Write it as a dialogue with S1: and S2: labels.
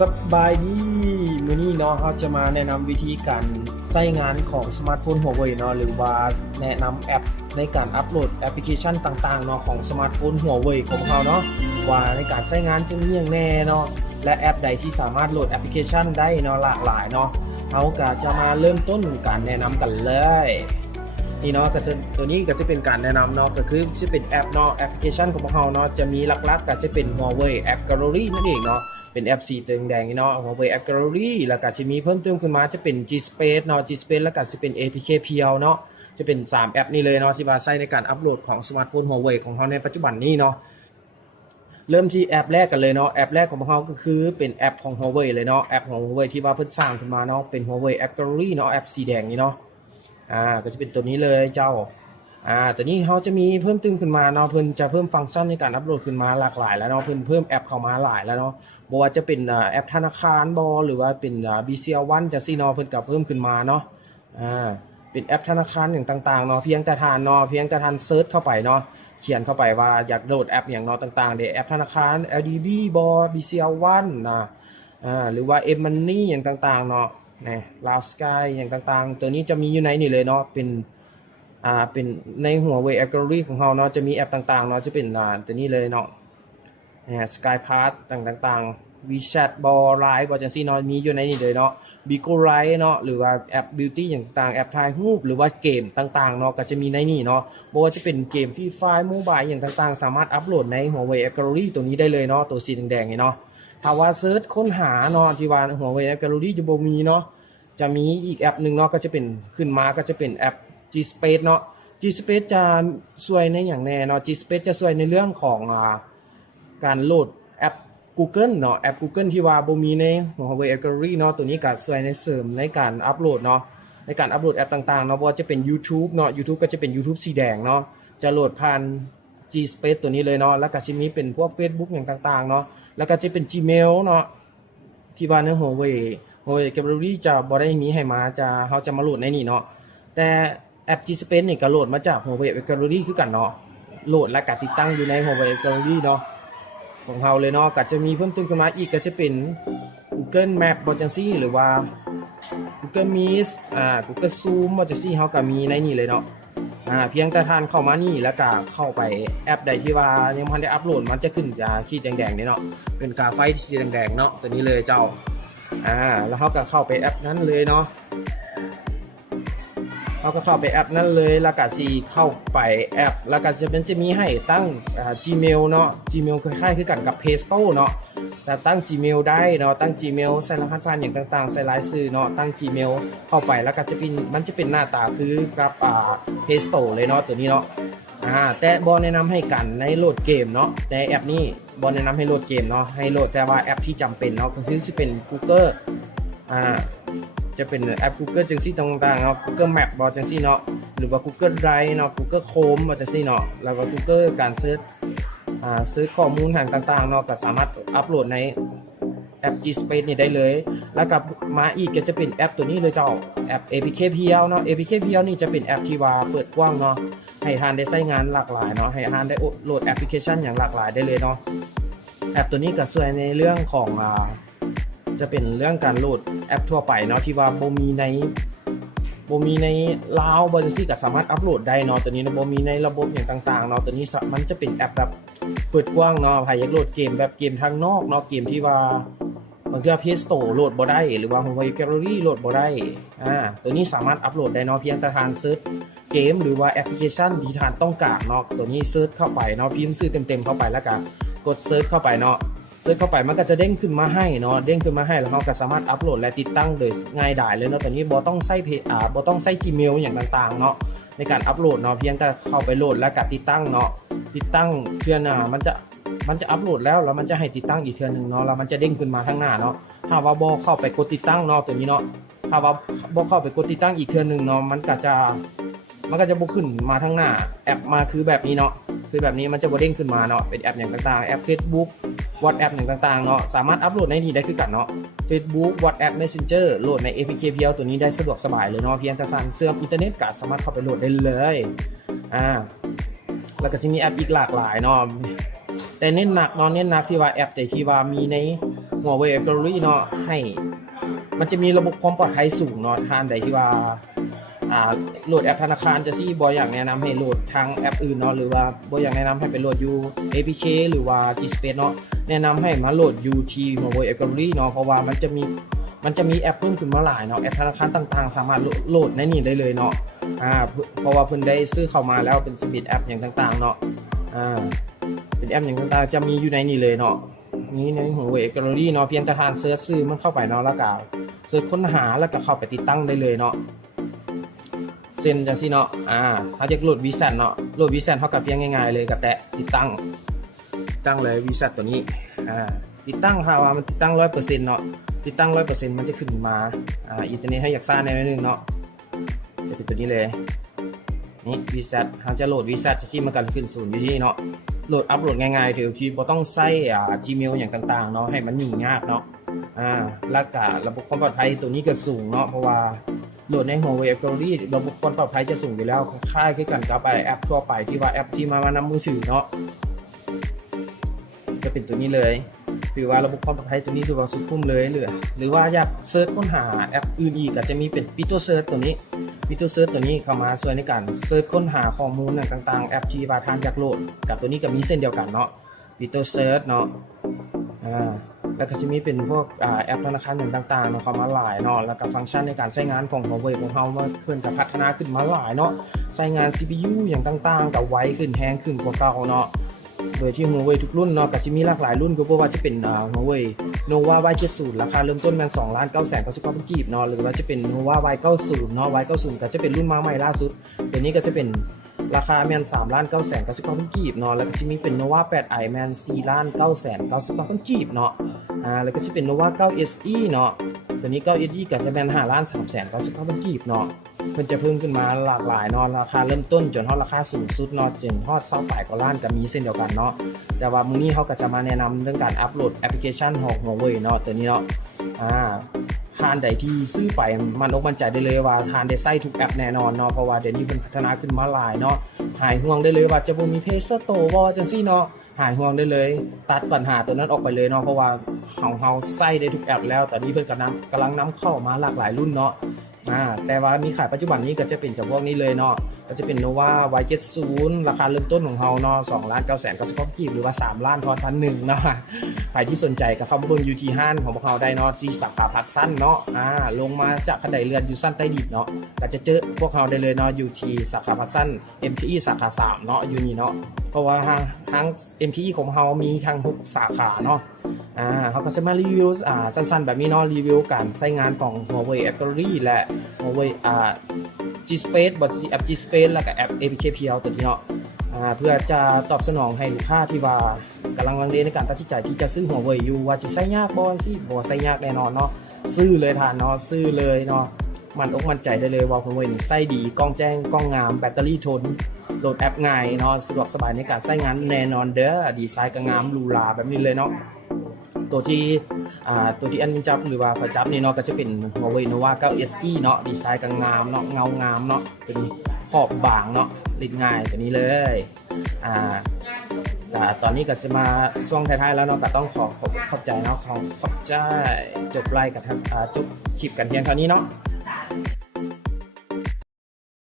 S1: สบายดีมือนี้เนาะเขาจะมาแนะนำวิธีการใช้งานของสมาร์ทโฟน Huawei เนาะหรือว่าแนะนำแอปในการอัปโหลดแอปพลิเคชันต่างๆเนาะของสมาร์ทโฟน Huawei ของเขาเนาะว่าในการใช้งานจะมีอย่างแน่เนาะและแอปใดที่สามารถโหลดแอปพลิเคชันได้เนาะหลากหลายเนาะเขาก็จะมาเริ่มต้นการแนะนำกันเลยนี่เนาะก็จะตัวนี้ก็จะเป็นการแนะนำเนาะก็คือจะเป็นแอปเนาะแอปพลิเคชันของพวกเราเนาะจะมีหลักๆก็จะเป็น Huawei App Gallery นั่นเองเนาะ เป็นแอปสีแดงๆนี่เนาะ Huawei App Gallery แล้วก็จะมีเพิ่มเติมขึ้นมาจะเป็น G Space เนาะ G Space แล้วก็จะเป็น APK PL เนาะ จะเป็น 3 แอปนี้เลยเนาะที่ว่าใช้ในการอัปโหลดของสมาร์ทโฟน Huawei ของเราในปัจจุบันนี้เนาะ เริ่มที่แอปแรกกันเลยเนาะ แอปแรกของพวกเราก็คือเป็นแอปของ Huawei เลยเนาะ แอปของ Huawei ที่ว่าเพิ่งสร้างขึ้นมาเนาะ เป็น Huawei App Gallery เนาะ แอปสีแดงนี่เนาะ อ่า ก็จะเป็นตัวนี้เลยเจ้า อ่าแตัวนี้เขาจะมีเพิ่มเติมขึ้นมาเนาะเพิ่นจะเพิ่มฟังก์ชันในการอัปโหลดขึ้นมาหลากหลาย แล้วเนาะเพิ่นเพิ่มแอปเข้ามาหลายแล้วเนาะบ่ว่าจะเป็นแอปธนาคารบอหรือว่าเป็นอ่า BCL One จะซีเนาะเพิ่นก็เพิ่มขึ้นมาเนาะอ่าเป็นแอปธนาคารอย่างต่างๆเนาะเพียงแต่ทานเนาะเพียงแต่ทานเซิร์ชเข้าไปเนาะเขียนเข้าไปว่าอยากโหลดแอปอย่างเนาะต่างๆเดแอปธนาคาร LDB บอ BCL One นะอ่าหรือว่า M Money อย่างต่างๆเนาะนะ Last Sky อย่างต่างๆ ตัวนี้จะมีอยู่ในนี่เลยเนาะเป็น อ่าเป็นในหัว Way App Gallery ของเราเนาะจะมีแอปต่างๆเนาะจะเป็นอ่าตัวนี้เลยเนาะนะ Sky Pass ต่างๆ WeChat บอ Line บอจังซี่เนาะมีอยู่ในนี่เลยเนาะ Bigo Line เนาะหรือว่าแอป Beauty อย่างต่างแอปถ่ายรูปหรือว่าเกมต่างๆเนาะก็จะมีในนี่เนาะบ่ว่าจะเป็นเกมฟรีไฟล์โมบายอย่างต่างๆ สามารถอัปโหลดใน Huawei App Gallery ตัวนี้ได้เลยเนาะตัวสีแดงๆเนาะถ้าว่าเซิร์ชค้นหาเนาะที่ว่า Huawei App Gallery จะบ่มีเนาะจะมีอีกแอปหนึ่งเนาะก็จะเป็นขึ้นมาก็จะเป็นแอป G Space เนาะ G Space จะช่วยในอย่างแน่เนาะ G Space จะช่วยในเรื่องของอ่าการโหลดแอป Google เนาะแอป Google ที่ว่าบ่มีใน Huawei App Gallery เนาะตัวนี้ก็ช่วยในเสริมในการอัปโหลดเนาะในการอัปโหลดแอปต่างๆเนาะว่าจะเป็น YouTube เนาะ YouTube ก็จะเป็น YouTube สีแดงเนาะจะโหลดผ่าน G Space ตัวนี้เลยเนาะ แล้วก็สิมีเป็นพวก Facebook อย่างต่างๆเนาะ แล้วก็จะเป็น Gmail เนาะ ที่ว่าใน Huawei Huawei Gallery จะบ่ได้มีให้มา จะเฮาจะมาโหลดในนี่เนาะ แต่ แอป G Space นี่ก็โหลดมาจาก Huawei App Gallery คือกันเนาะโหลดและก็ติดตั้งอยู่ใน Huawei App Gallery เนาะของเราเลยเนาะก็จะมีเพิ่มเติมขึ้นมาอีกก็จะเป็น Google Map บอจังซี่หรือว่า Google Meet อ่า Google Zoom บอจังซี่เขาก็มีในนี่เลยเนาะอ่าเพียงแต่ทานเข้ามานี่แล้วก็เข้าไปแอปใดที่ว่ายังพันได้อัปโหลดมันจะขึ้นจะขีดแดงๆนี่เนาะเป็นกราไฟสีแดงๆเนาะตัวนี้เลยเจ้าอ่าแล้วเขาก็เข้าไปแอปนั้นเลยเนาะ เราก็เข้าไปแอปนั้นเลยแล้วก็จีเข้าไปแอป แล้วก็จะเป็นจะมีให้ตั้ง Gmail เนาะ Gmail คล้ายๆคือกันกับ Play Store เนาะจะตั้ง Gmail ได้เนาะตั้ง Gmail ใส่รหัสผ่านอย่างต่างๆ ใส่รายชื่อเนาะตั้ง Gmail เข้าไปแล้วก็จะเป็นมันจะเป็นหน้าตาคือกับอ่า Play Store เลยเนาะตัวนี้เนาะอ่าแต่บอแนะนำให้กันในโหลดเกมเนาะในแอปนี้บอแนะนำให้โหลดเกมเนาะให้โหลดแต่ว่าแอปที่จำเป็นเนาะก็คือจะเป็น Google อ่า จะเป็นแอป Google จังซี่ต่างๆเนาะ Google Map บอจังซี่เนาะหรือว่า Google Drive เนาะ Google Chrome บอจังซี่เนาะแล้วก็ Google การเซิร์ชอ่าซิร์ชข้อมูลทางต่างๆเนาะก็สามารถอัปโหลดในแอป G Space นี่ได้เลย แล้วกับมาอีกก็จะเป็นแอปตัวนี้เลยเจ้าแอป APK PL เนาะ APK PL นี่จะเป็นแอปที่ว่าเปิดกว้างเนาะให้ทานได้ใช้งานหลากหลายเนาะให้ทานได้โหลดแอปพลิเคชันอย่างหลากหลายได้เลยเนาะแอปตัวนี้ก็ช่วยในเรื่องของอ่า จะเป็นเรื่องการโหลดแอปทั่วไปเนาะที่ว่าบ่มีในบ่มีในลาวบริษัทก็สามารถอัปโหลดได้เนาะตัวนี้นะบ่มีในระบบอย่างต่างๆเนาะตัวนี้มันจะเป็นแอปแบบเปิดกว้างเนาะใครอยากโหลดเกมแบบเกมทางนอกเนาะเกมที่ว่าบางทีเพจสโตโหลดบ่ได้หรือว่า Huawei Gallery โหลดบ่ได้อ่าตัวนี้สามารถอัปโหลดได้เนาะเพียงแต่ทานเซิร์ชเกมหรือว่าแอปพลิเคชันที่ทานต้องการเนาะตัวนี้เซิร์ชเข้าไปเนาะพิมพ์ชื่อเต็มๆเข้าไปแล้วก็กดเซิร์ชเข้าไปเนาะ ซิร์ชเข้าไปมันก็จะเด้งขึ้นมาให้เนาะเด้งขึ้นมาให้แล้วเราก็สามารถอัปโหลดและติดตั้งโดยง่ายดายเลยเนาะแต่นี้บอต้องใส่เพอ่าบอต้องใส่ Gmail อย่างต่างๆเนาะในการอัปโหลดเนาะเพียงแต่เข้าไปโหลดและกับติดตั้งเนาะติดตั้งเพื่อนอะมันจะมันจะอัปโหลดแล้วแล้วมันจะให้ติดตั้งอีกเทือนหนึ่งเนาะแล้วมันจะเด้งขึ้นมาข้างหน้าเนาะถ้าว่าบอเข้าไปกดติดตั้งเนาะตัวนี้เนาะถ้าว่าบอเข้าไปกดติดตั้งอีกเทือนหนึ่งเนาะมันก็จะมันก็จะบุกขึ้นมาทั้งหน้าแอปมาคือแบบนี้เนาะคือแบบนี้มันจะบเด้งขึ้นมาเนาะเป็นแอปอย่างต่างๆแอป Facebook WhatsApp อย่งต่างๆเนาะสามารถอัปโหลดในนี้ได้คือกันเนาะ Facebook WhatsApp Messenger โหลดใน APK PL ตัวนี้ได้สะดวกสบายเลยเนาะเพียงแต่สั่งเสื่อมอินเทอร์เน็ตก็สามารถเข้าไปโหลดได้เลยอ่าแล้วก็จะมีแอปอีกหลากหลายเนาะแต่เน้นหนักเนาะเน้นหนักที่ว่าแอปแต่ที่ว่ามีใน Huawei Gallery เนาะให้ มันจะมีระบบความปลอดภัยสูงเนาะท่านใดที่ว่า โหลดแอปธนาคารจะซี่บอยอยากแนะนำให้โหลดทางแอปอื่นเนาะหรือว่าบอยอยากแนะนำให้ไปโหลดอยู่ APK หรือว่า G Space เนาะแนะนำให้มาโหลด UT Huawei App Gallery เนาะเพราะว่ามันจะมีมันจะมีแอปเพิ่มขึ้นมาหลายเนาะแอปธนาคารต่างๆ สามารถโหลดในนี้ได้เลยเนาะอ่าเพราะว่าเพิ่นได้ซื้อเข้ามาแล้วเป็นสมิธแอปอย่างต่างๆเนาะอ่าเป็นแอปอย่างต่างๆจะมีอยู่ในนี้เลยเนาะนี่ใน Huawei App Gallery เนาะเพียงแต่ทานเซิร์ชซื้อมันเข้าไปเนาะแล้วก็เซิร์ชค้นหาแล้วก็เข้าไปติดตั้งได้เลยเนาะ เซ็นจังซี่เนาะ อ่าถ้าจะโหลดวีซันเนาะ โหลดวีซันเท่ากับเพียงง่ายๆเลยกับแตะติดตั้งติดตั้งเลยวีซันตัวนี้ อ่า ติดตั้งค่ะว่ามันติดตั้งร้อยเปอร์เซ็นต์เนาะ ติดตั้งร้อยเปอร์เซ็นต์มันจะขึ้นมา อ่า อินเทอร์เน็ตให้อยากซ่างในนิดนึงเนาะ จะเป็นตัวนี้เลย นี่วีซัถ้าจะโหลดวีซัจะซี่มันกันขึ้นศูนย์อยู่ที่เนาะ โหลดอัพโหลดง่ายๆถือที่บ่ต้องใส่อ่า Gmail อย่างต่างๆเนาะ ให้มันยุ่งยากเนาะ อ่าแล้วก็ระบบความปลอดภัยตัวนี้ก็สูงเนาะ เพราะว่า โหลดใน Huawei App Gallery ระบบความปลอดภัยจะสูงอยู่แล้วคล้ายคือกันกับแอปทั่วไปที่ว่าแอปที่มามานำมือถือเนาะจะเป็นตัวนี้เลยถือว่าระบบความปลอดภัยตัวนี้ถือว่าสุดคุ้มเลยหรือหรือว่าอยากเซิร์ชค้นหาแอปอื่นอีกก็จะมีเป็น p i t o Search ตัวนี้ p i t o Search ตัวนี้เข้ามาช่วยในการเซิร์ชค้นหาข้อมูลต่างๆ แอปที่ว่าทานอยากโหลด กับตัวนี้ก็มีเส้นเดียวกันเนาะ p i t o Search เนาะอ่า แล้วก็จะมีเป็นพวกอแอปธนาคารหนึ่งต่างๆเนาะเขามาหลายเนาะแล้วก็ฟังก์ชันในการใช้งานของ Huawei ของเรามาขึ้นกับพัฒนาขึ้นมาหลายเนาะใช้งาน CPU อย่างต่างๆกับไวขึ้นแฮงขึ้นกว่าเก่าเนาะโดยที่ Huawei ทุกรุ่นเนาะก็จะมีหลากหลายรุ่นก็บ่ว่าจะเป็น Huawei Nova Y70 ราคาเริ่มต้นมัน2ล้าน9แสน99พันกีบเนาะหรือว่าจะเป็น Nova Y90 เนาะ Y90 ก็จะเป็นรุ่นมาใหม่ล่าสุดตัวนี้ก็จะเป็นราคาแมน3ล้าน9แสน99พันกีบเนาะแล้วก็จะมีเป็น Nova 8i แมน4ล้าน9แสน99พันกีบเนาะ อ่าแล้วก็จะเป็น Nova 9 SE เนาะตัวนี้9 SE ก็จะเป็น5ล้าน3แสน99พันกีบเนาะเพิ่นจะเพิ่มขึ้นมาหลากหลายเนาะราคาเริ่มต้นจนฮอดราคาสูงสุดเนาะจนฮอด20ปลายกว่าล้านก็มีเส้นเดียวกันเนาะแต่ว่ามื้อนี้เขาก็จะมาแนะนำเรื่องการอัปโหลดแอปพลิเคชันของ Huawei เนาะตัวนี้เนาะอ่าทานใดที่ซื้อไปมันอกมั่นใจได้เลยว่าทานได้ใส่ทุกแอปแน่นอนเนาะเพราะว่าเดี๋ยวนี้เพิ่นพัฒนาขึ้นมาหลายเนาะ หายห่วงได้เลยว่าจะบ่มีเพจสโตบ่จังซี่เนาะหายห่วงได้เลย ตัดปัญหาตัวนั้นออกไปเลยเนาะเพราะว่าเฮาเฮาใส่ได้ทุกแอปแล้ว แต่นี้เพิ่นกำลังกำลังนำเข้ามาหลากหลายรุ่นเนาะอ่าแต่ว่ามีขายปัจจุบันนี้ก็จะเป็นจากพวกนี้เลยเนาะ ก็จะเป็น Nova Y70 ราคาเริ่มต้นของเฮาเนาะ2ล้าน9แสน99กีบหรือว่า3ล้านทอนพันหนึ่งเนาะใครที่สนใจก็เข้ามาเบิ่ง UT ห้านของพวกเราได้เนาะที่สาขาพักสั้นเนาะอ่าลงมาจากคันไดเรือนอยู่สั้นใต้ดินเนาะก็จะเจอพวกเราได้เลยเนาะ UT สาขาพักสั้น MTE สาขาสามเนาะอยู่นี่เนาะเพราะว่าทางทาง MTE ของเรามีทางทุกสาขาเนาะอ่าเขาก็จะมารีวิวอ่าสั้นๆ แบบนี้เนาะรีวิวการใช้งานของ Huawei App Gallery และ Huawei อ่า G Space บอทแอป G Space แล้วก็แอป APK PL ตัวนี้เนาะเพื่อจะตอบสนองให้ลูกค้าที่ว่ากำลังลังเลในการตัดสินใจที่จะซื้อ Huawei อยู่ว่าจะใช้ยากบ่สิบ่ใช้ยากแน่นอนเนาะซื้อเลยทานเนาะซื้อเลยเนาะมันอกมั่นใจได้เลยว่า Huawei นี่ใช้ดีกล้องแจ้งกล้องงามแบตเตอรี่ทนโหลดแอปง่ายเนาะสะดวกสบายในการใช้งานแน่นอนเด้อดีไซน์ก็งามหรูหราแบบนี้เลยเนาะ ตัวที่อ่าตัวที่อันมินจับหรือว่าขอจับนี่เนาะก็จะเป็น Huawei Nova 9 SE เนาะดีไซน์ก็งามเนาะเงางามเนาะตัวนี้ขอบบางเนาะเล่นง่ายตัวนี้เลยอ่าแต่ตอนนี้ก็จะมาช่วงท้ายๆแล้วเนาะก็ต้องขอขอบขอบใจเนาะขอขอบใจจบไลฟ์กับจบคลิปกันเพียงเท่านี้เนาะ